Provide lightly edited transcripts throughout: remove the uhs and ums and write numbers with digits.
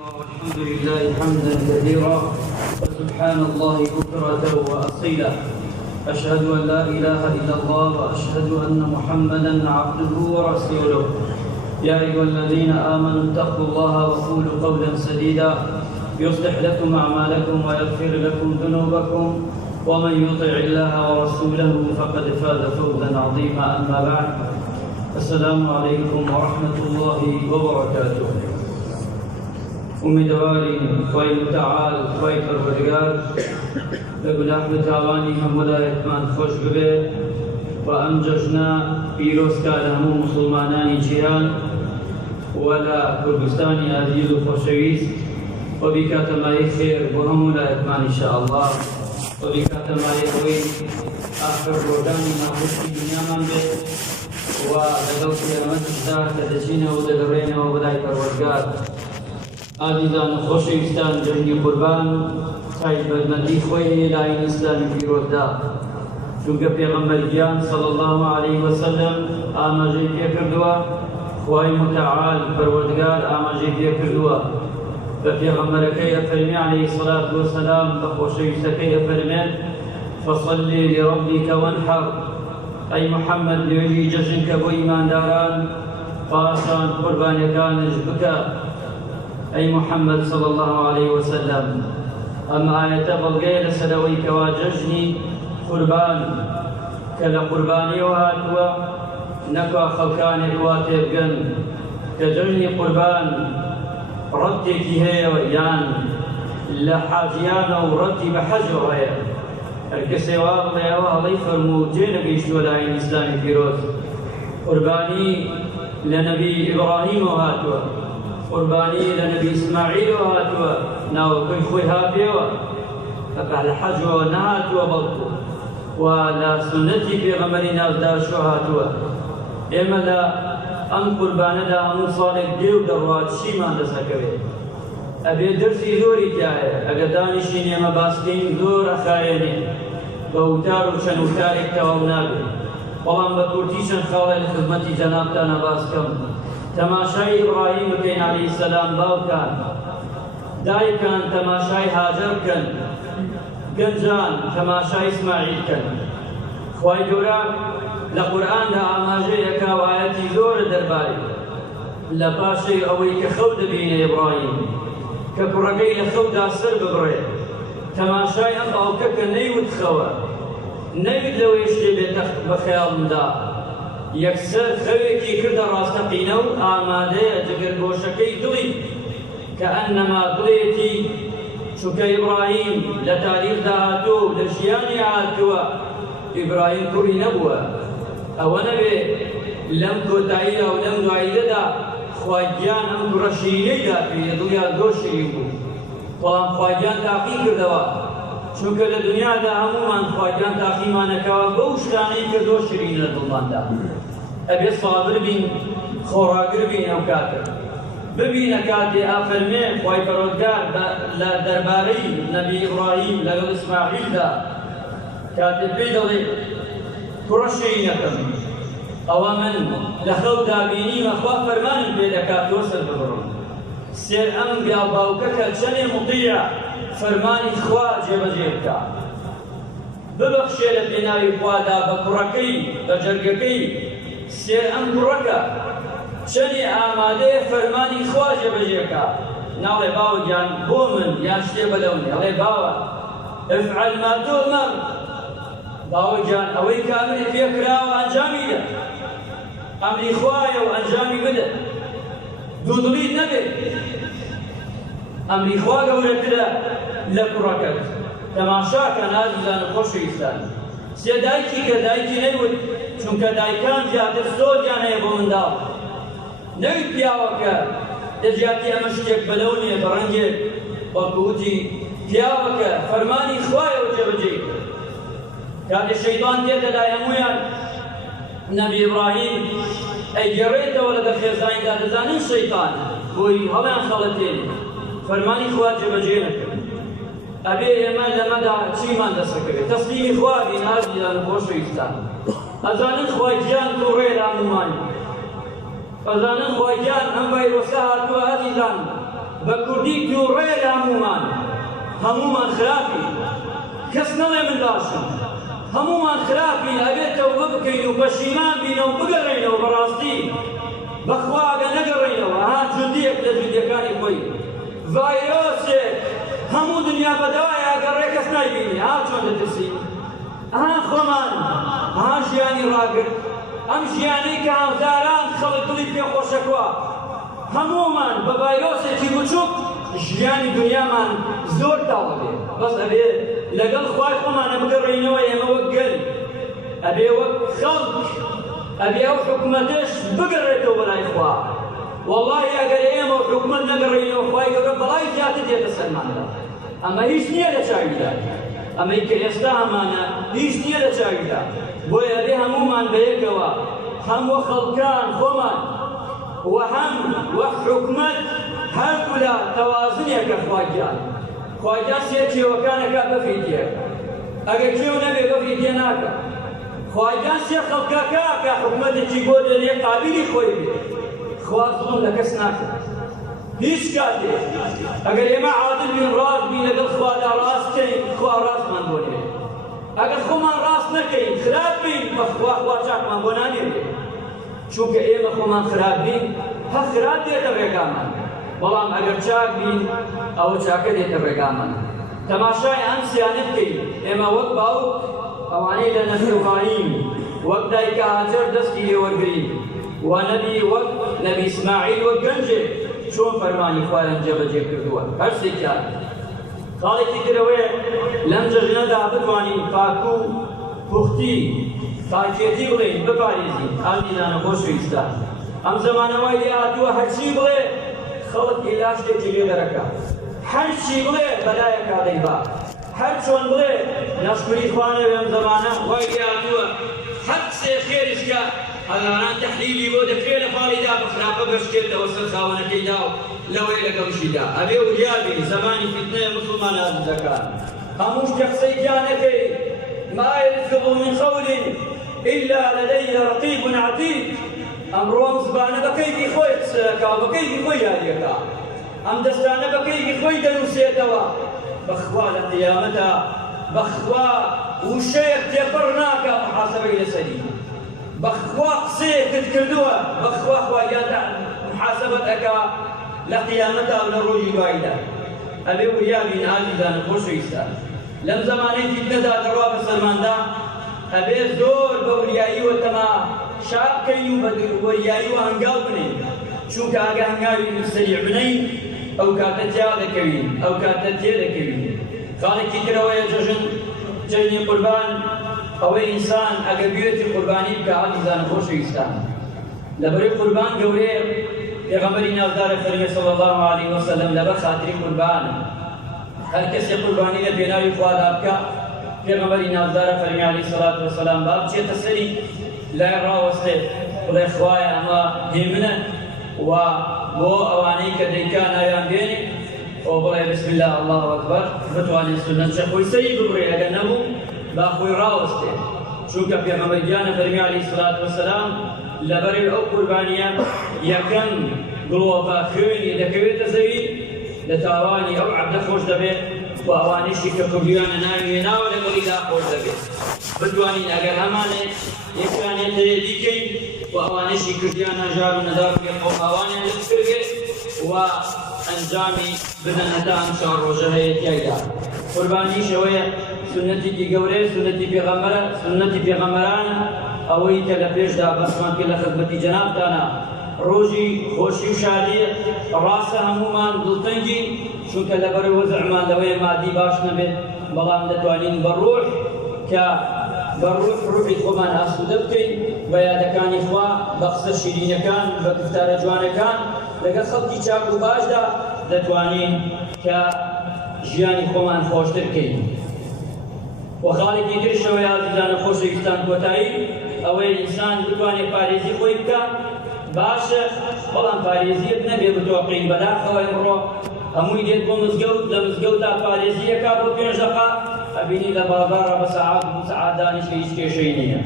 والحمد لله حمدا كثيرا وسبحان الله بكرة وأصيلا. أشهد أن لا إله إلا الله وأشهد أن محمدا عبده ورسوله. يا أيها الذين آمنوا اتقوا الله وقولوا قولا سديدا يصلح لكم أعمالكم ويغفر لكم ذنوبكم ومن يطع الله ورسوله فقد فاز فوزا عظيما. أما بعد، السلام عليكم ورحمة الله وبركاته. امیدواریم خوای متعال خوای پروردگار لە گوناه و تاوانی هەموو لایەکمان خۆش ببێت و ئەم جەژنە پیرۆزکا لە هەموو موسڵمانانی جیهان و لە کوردستانی ئازیز و خۆشەویست و بیکاتە مایەی خێر بۆ هەموو لایەکمان ئینشاءالله و بیکاتە مایەی ئەوەی ئاخر ڕۆژانی ناخۆشی دنیامان بێت و لەگەڵ قیامەتشدا کە دەچینەوە و دەگەڕێنەوە بەلای پەروەردگار. عزیزان و خۆشەویستان، جەژنی قوربان تایبەتمەندی خۆی لایەنی ئیسلامی پیرۆزدا، چونکە پێغەمبەر گیان صلی الله علیه وسلم ئاماژەی پێ کردووە، خوای متعال پەروەردگار ئاماژەی پێ کردووە بە پێغەمبەرەکەی ئەفەرمێ عەلەیهی الصەلاة وەسەلام بە خۆشەویستەکەی ئەفەرمێت فەصەلی لرەبیک وەنحەر، ئەی محەممەد نوێژی جەژنکە بۆ ئیمانداران، پاشان قوربانیەکانش بکە ئەی محەممەد صلی الله علیه وسلم. ئەم ئایەتە بەڵگەیە لەسەرەوەی کەوا جەژنی قوربان کە لە قوربانیەوە هاتووە نەکوا خەڵکانێک وا تێبگەن کە جەژنی قوربان ڕەتێکی هەیە یان لە حاجیانە و ڕەتی بە حەجەوە هەیە. هەر کەسێ وا بڵێ ئەوە هەڵەی فەرموو جێ نەگەیشتووە لایەنی ئیسلامی پیرۆز. قوربانی لە نەبی ئیبراهیمەوە هاتووە، قوربانی لە نەبی ئیسماعیلەوە هاتووە، ناوەکەی خۆی هاتێەوە، لە حەجەوە نەهاتووە بەڵکو و لە سونەتی پێغەمبەری نازدارشەوە هاتووە. ئێمە لە ئەم قوربانەدا هەموو ساڵێک دێ و دەڕوا چیمان دەسەکەوێت؟ ئەبێ دەرسی زۆری تایە، ئەگەر دانیشین ئێمە باسکەین زۆر ئەخایەنێ بە وتار و چەند وتارێک تەواو نابێت. بەڵام بە کورتی چەند خاڵێ لە خزمەتی جەنابتانە باسکەم. تەماشای ئیبراهیم بکەین عەلەیهی السەلام، باوکان دایکان تەماشای هاجەر بکەن، گەنجان تەماشای ئیسماعیل بکەن. خوای گەورە لە قورئاندا ئاماژەیەکا و ئایەتی زۆرە دەربارەی لە پاشەی ئەوەی کە خەو دەبینێ ئیبراهیم کە کوڕەکەی لە خەودا سەر ببڕێت. تەماشای ئەم باوکە کە نەیوت خەوە، نەوید لەوەی شتێ بێتە بە خەیاڵمدا، یەکسەر خەوێکی کردە ڕاستەقینە و ئامادەیە جگەرگۆشەکەی دڵی کە ئەنەما دڵێتی، چونکە ئیبراهیم لە تاریخدا هاتووە و لە ژیانی هاتووە. ئیبراهیم کوڕی نەبووە، ئەوە نەبێ لەم کۆتاییدا و لەم دواییدەدا خواگیان ئەم کوڕە شیرینەی داپێ، دڵیان زۆر شیرین بوو، بەڵام خواگیان تاقی کردەوە، چونکە لە دنیادا هەمومان خواگیان تاقیمانەکەوە بەو شتانەی کە زۆر شیرین لە دڵماندا. ئەبێ سابر بین، خۆڕاگر بین ئەو کاتە. ببینە کاتێ ئافەرمێ خوای پەروەردگار لە دەربارەی نەبی ئیبراهیم لەگەڵ ئیسماعیلدا کاتێ پێی دەڵێ کوڕە شیرینەکەم، ئەوە من لە خەودا بینیمە خوا فەرمانم پێ دەکات تۆ سەر ببڕم. سێر ئەم بیا باوکە کە چەندێ مطیع فەرمانی خوا جێبەجێ بکە، ببەخشێ لە پێناوی خوادا بە کوڕەکەی بە جەرگەکەی. سێر ئەم کوڕەکە چەندێ ئامادەیە فەرمانی خوا جێبەجێ بکە، ناڵێ باوە گیان بۆ من یان شتێ بەلەونێ، ئەڵێ باوە افعل ما تؤمر، باوە گیان ئەوەی کامل پێکراوە ئەنجامی دە، ئەمری خوایە و ئەنجامی بدە، دوودڵیت نەبێت. ئەمری خوا گەورەترە لە کوڕەکەت. تەماشاکە عەزیزان و خۆشەویستان، سێ دایکی کە دایکی نەیوت، چونکە دایکان زیاتر سۆزیان هەیە بۆ منداڵ، نەوید پیاوەکە دەجیاتی ئەمە شتێک بەلەو نییە بە ڕەنگێک، بەڵکو وتی پیاوەکە فەرمانی خوایەوە جێبەجێ کرد. کاتێ شەیطان دێتە لای هەموویان، نەبی ئیبراهیم ئەیگەڕێتەوە لە دەرخێزانیدا، دەزانن شەیطان بۆی هەڵیان خەڵەتێنێ، فەرمانی خوا جێبەجێ نەکرد. ئەبێ ئێمە لەمەدا چیمان دەسەکەوێت؟ تەسلیمی خوا بین عەزیزان و خۆشەویستان. ئەزانن خوای گیان تووڕێ لە هەموومان، ئەزانن خوای گیان ئەم ڤایرۆسە هاتووە عەزیزان بە کوردی دووڕێ لە هەمومان خراپی کەس نەڵێ من باشم هەمومان خراپین ئەبێتەوە بکەین و پەشیمان بینەوە بگەڕێنەوە بەڕاستی بەخوا ئەگە نەگەڕێنەوە ئەها جودیەک لە جودیەکانی خۆی ڤایرۆسێک هەموو دنیا بەدەوایە ئەگەڕێ کەس نایبینی ئەها چۆن دەترسی ئەها خۆمان ئەها ژیانی ڕاگرت ئەم ژیانەی کە هەزاران خەڵک دڵی پێ خۆشەکوە هەمومان بە ڤایرۆسێکی بچووک ژیانی دنیامان زۆر تاوە بێ بەس ئەبێ لەگەڵ خوای خۆمانە بگەڕێنەوە ئێمە وەک گەل ئەبێ وەک خەڵک ئەبێ ئەو حکومەتش بگەڕێتەوە بەلای خوا وەڵڵاهی ئەگەر ئێمە حکومەت نەگەڕێنەوە خوای گەورە بەڵای زیاتر دێتە سەرماندا ئەمە هیچ نییە لە چاویدا ئەمەی کە ئێستا هەمانە هیچ نییە لە چاویدا بۆیە ئەبێ هەمومان بەیەکەوە هەم وە خەڵکان خۆمان وهم وحكمت هرقلا توازنك خواجان خواجان سيتي وكانك بفيديك اگر كيو نبي بفيديناك خواجان سي خلقك حكمتك يقول لي قابلي خوي خواز ظلم لك سناك هيش كاتي اگر ما عادل من راس بي لقل خواجا راس كين خوا راس من بوني اگر خما راس نكين خراب بين بخوا خواجاك من بوناني چونکە ئێمە خۆمان خراپ بین هە خراپ دێتە ڕێگامان بەڵام ئەگەر چاک بین ئەوە چاکە دێتە ڕێگامان تەماشای ئەم سیانە بکەین ئێمە وەک باوک ئەوانەی لە نەسل ئیبراهیم وەک دایکە هاجەر دەستی لێوەرگرین و نەبی وەک نەبی ئیسماعیل وەک گەنجێک چۆن فەرمانی خوا لەنجە بەجێ کردووە هەر سێکیان خاڵێکی ترەوەیە لەم جەژنەدا بتوانین پاک و پوختی تاکێتی بڵێین بپارێزین ئازیزانە خۆشەویستان ئەم زەمانەوەی لێ هاتووە هەرچی بڵێ خەڵک ئێلا شتێکی لێ دەرەکە هەر چی بڵێ بەلایەکا دەیبا هەر چۆن بڵێ نەشکوری خوا نەبێ ئەم زەمانە وای لێ هاتووە هەر قسێ خێریش کە هەزاران تەحلیلی بۆ دەکرێت لە فاڵیدا بخراپە بەشکێتەوە سەر خاوەنەکەیدا و لەوەی لەگەڵشیدا ئەبێ وریابی زەمانی فیتنەیە مسڵمان ئازیزەکان هەموو شتێ قسەی جا نەکەی ما يلفظ من قول إلا لدي رقيب عتيد أمرهم زبانة بكيفي خوي تسلكا بكيفي خوي هاليكا أم دستانة بكيفي خوي دنوسيتوا بخوا لقيامتها بخوا وشيخ تفرناك محاسبة لسدي بخوا قصيك تذكردوها بخوا خواجات محاسبتك لقيامتها وللروج بايدا أبي ويابين عزيزان خوش ويستان لم زماني فتنة دروا بسلمان دا أبي زور بوريائي وتما شاب كيو بوريائي وهنقال بنين شو كاقا هنقال سريع بنين أو كاتتيا ذكوين أو كاتتيا ذكوين خالي كتيرا ويا ججن قربان أو إنسان أقبيوتي قرباني بك عزيزان خوش ويستان لبري قربان قورير پیغمبری نازدار فرمی صلی الله علیه وسلم لبر خاطری قربان هر کسی قربانی لە پێناوی خوادا بکە پێغەمبەری نازدار فەرمی عەلەیهی سەڵات وەسەلام با بچێتە سەری لای ڕاوەستێ بڵێ خوایە ئەمە هێمنە و بۆ ئەوانەی کە دەیکا ناویان بێنێ ئەو بڵێ بسم الله الله ئەکبەر بتوانێت سونەتچە خۆی سەری ببڕێ ئەگەر نەبوو با خۆی ڕاوەستێ چونکە پێغەمبەر گیانە فەرمی عەلەیهی سەڵات وەسەلام لەبەرێ ئەو قوربانیە یەکەم گڵۆپە خوێنی دەکەوێتە زەوی لە تاوانی ئەو عەبدە خۆش دەبێت و ئەوانەیشی کە کوردیوانە ناوی هێناوە لەگەڵیدا خۆش دەبێت بتوانین ئەگەر هەمانێ یەکیانێت هەیە دیکەین و ئەوانەیشی کوردیان هەژار و نەدار پێ قەوماوانیان لەسکر بێت و ئەنجامی بدەن هەتا ئەم چوار ڕۆژە هەیە تیایدا قوربانیش ئەوەیە سنەتێکی گەورەیە سنەتی پێغەمبەرە سنەتی پێغەمبەرانە ئەوەی کە لە پێشدا بەسمان کرد لە خزمەتی جەنابتانە ڕۆژی خۆشی و شادیە ڕاستە هەمومان دڵتەنگین چونکە لەبەر وەزعمان لەوەیە مادی باش نەبێت بەڵام دەتوانین بە ڕۆح کە بە ڕوحی خۆمان ئاسوودە بکەین بە یادەکانی خوا بە قسە شیرینەکان بە گفتارە جوانەکان لەگەڵ خەڵکی چاک و باشدا دەتوانین کە ژیانی خۆمان خۆشتر بکەین وخالێکی ترشەوەی عەزیزانە خۆشەویستان کۆتایی ئەوەی ئینسان بتوانێت پارێزی خۆی بکە باشە بەڵام پارێزیەک نەبێ بتۆقین بەداخەوە ئەمڕۆ هەمووی دێت بۆ مزگەوت لە مزگەوتا پارێزیەکە بۆ پێنجەقا ئەبینی لە بازاڕە بە سەعات و سەعات دانیشتە هیچ کێشەی نییە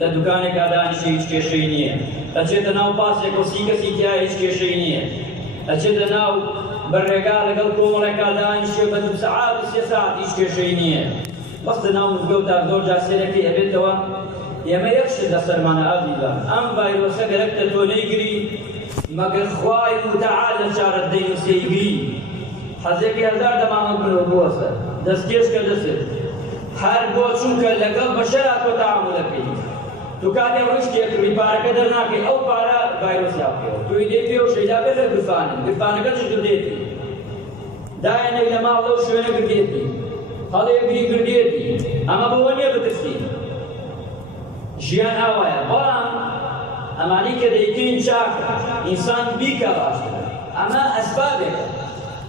لە دوکانێکا دانیشتە هیچ کێشەی نییە ئەچێتە ناو پاسێک و سی کەسی تیا هیچ کێشەی نییە ئەچێتە ناو بەڕێگا لەگەڵ کۆمەڵێکا دانیشتێ بە 2 سەعات و 3 ساعتیش کێشەی نییە بەستە ناو مزگەوتە زۆر جار سێرەکەی ئەبێتەوە ئێمە یەکشت لەسەرمانە ئازیزان ئەم ڤایرۆسە گەرەکتە تۆ نەیگری مەگەر خوای متعال لە چارەت دەین و سێیگری حەزێکی هەزار دەمامە بنەوە بوەسە دەستکێشکە دەست هەر بۆ چونکە لەگەڵ بەشەرا تۆ تەعامل دەکەی تو کاتێ ڕشتێک کڕی پارەکە دەرناکەی ئەو پارە ڤایرۆسیا بکەوە توی دێ پێ و شەیدا بێت لە گرفانن گرفانەکە چ گردێتی دایەنێک لە ماڵ لەو شوێنە گردێتی هەڵەیەکری گردێتی ئەمە بەوە نییە بترسی ژیان ئاوایە بەڵام ئەمانی کە دەیکەین چاکە ئینسان بیکە باشتر ئەمە ئەسبابێکە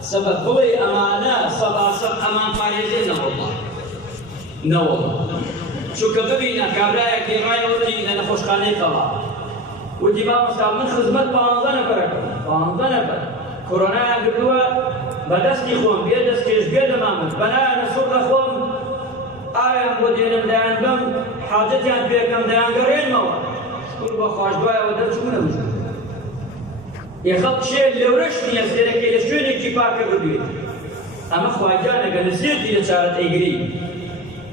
سەبەب بڵێ ئەمانە سەڵاسەم ئەمان پارێزێ نەوەڵڵا نەوەڵڵا چونکە ببینە کابرایەک گێڕایەوەتی لە نەخۆشخانەی قەڵا وتی مامۆستا من خزمەت 15 نەفەرەکەم 15 نەفەر کۆرۆنایان کردووە بەدەستی خۆم بێ دەستکێش بێ دەمامت بەنایەنە سوڕە خۆم ئایان بۆ دێنم دایان بم حاجەتیان پێکەم دایان گەڕێنمەوە شکر بە خوش دوایەوە دەرچوونە مژن یەخەڵ شێر لەورەش نییە سێرەکەی لە شوێنێکی پاکە ببێت ئەمە خوایجان ئەگەر نسێتی لە چارەت ئەیگری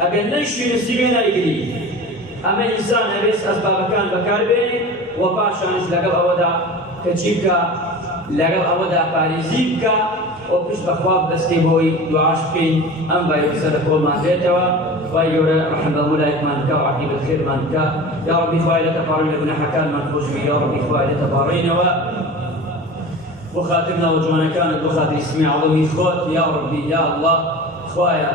ئەگەر نەیشوی نسیبێ نایگری ئەمە ئینسان ئەبێت ئەسبابەکان بەکاربێنێ و پاشانش لەگەڵ ئەوەدا کە چی بکە لەگەڵ ئەوەدا پارێزی بکە و پشت بەخوا بەستێ بۆی دوعاش بکەین ئەم ڤایرۆسە لە کۆڵمان دێتەوە خوای گەورە ڕەحم بە مولایەکمان بکە و عەقیبەت خێرمان بکە یا ڕەبی خوای لە تەپاڕین لە گوناحەکانمان خۆش بی یا ڕەبی خوای لە تەپاڕینەوە بۆ خاتر ناوجوانەکانت بۆ خاتر ئیسمی عەڵەمی خۆت یا ڕەبی یا ئەڵڵا خوایە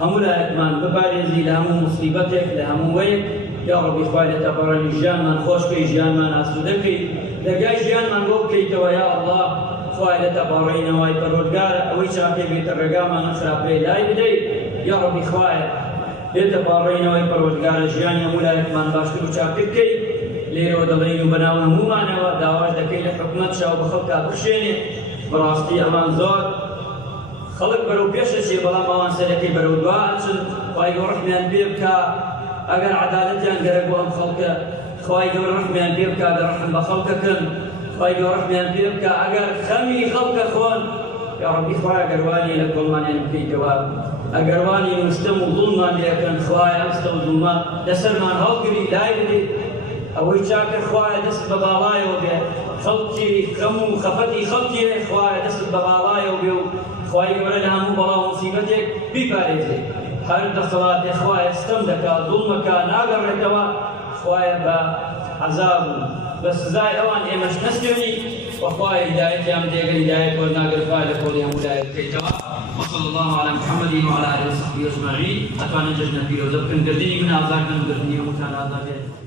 هەموو لایەکمان بپارێزی لە هەموو موسیبەتێک لە هەموو وەیەک یا ڕەبی خوای لە تەپاڕینی ژیانمان خۆش بکەی ژیانمان ئاسوودە بکەی دەرگای ژیانمان بۆ بکەیتەوە یا ئەڵڵا خوای لە تەپاڕینەوەی پەروەردگارە ئەوەی چاکێ بێتە ڕێگامان خراپەی لای بدەیت یا ڕەبی خوایە لێتە پاڕێنەوەی پەروەردگارە ژیانی هەموو لایەکمان باشتر و چاکتر بکەی لێرەوە دەڵێن و بەناو هەمومانەوە داواش دەکەی لە حکومەت شاو بە خەڵکا بخشێنێ بەڕاستی ئەمان زۆر خەڵک بەرەو پێشەچێ بەڵام ئەوان سەرەکەی بەرەو دوا ئەچن خوای گەورە ڕەحمیان پێ بکە ئەگەر عەدالەتیان گەرە بۆ ئەم خەڵکە خوای گەورە ڕەحمیان پێ بکە ئەگەر ڕەحم بە خەڵکەکەن خوای گەورە ڕەحمیان پێ بکە ئەگەر خەمی خەڵکە خۆن یا ڕەبی خوای ئەگەروانی لە کۆڵمانیان بکەیتەوە ئەگەروانی مستەم و ظوڵمان لێکەن خوای ئەمستە و ظوڵمە لەسەرمان هەڵگری لای بدەیت ئەوەی چاکە خوایە دەست بە باڵایەوە بێ خەڵکی خەم و خەفەتی خەڵکی خوایە دەست بە باڵایەوە بێ و خوای گەورە لە هەموو بەڵاو موسیبەتێک بیپارێزێت هەر دەسەڵاتێ خوایە ستەم دەکات ظوڵمەکە ناگەڕێتەوە خوایە بە عەزاب و بە سزای ئەوان ئێمەش نەستێنی وخوای هدایەتیان دێگە هدایەت وەرناگەر خوای لە کۆڵی هەموو لایەک بکەیتەوە وصلى الله على محمد وعلى آله وصحبه أجمعين أتوانا ججنا في روزة بكن قرديني من آزاكنا وقرديني ومتانا آزاكنا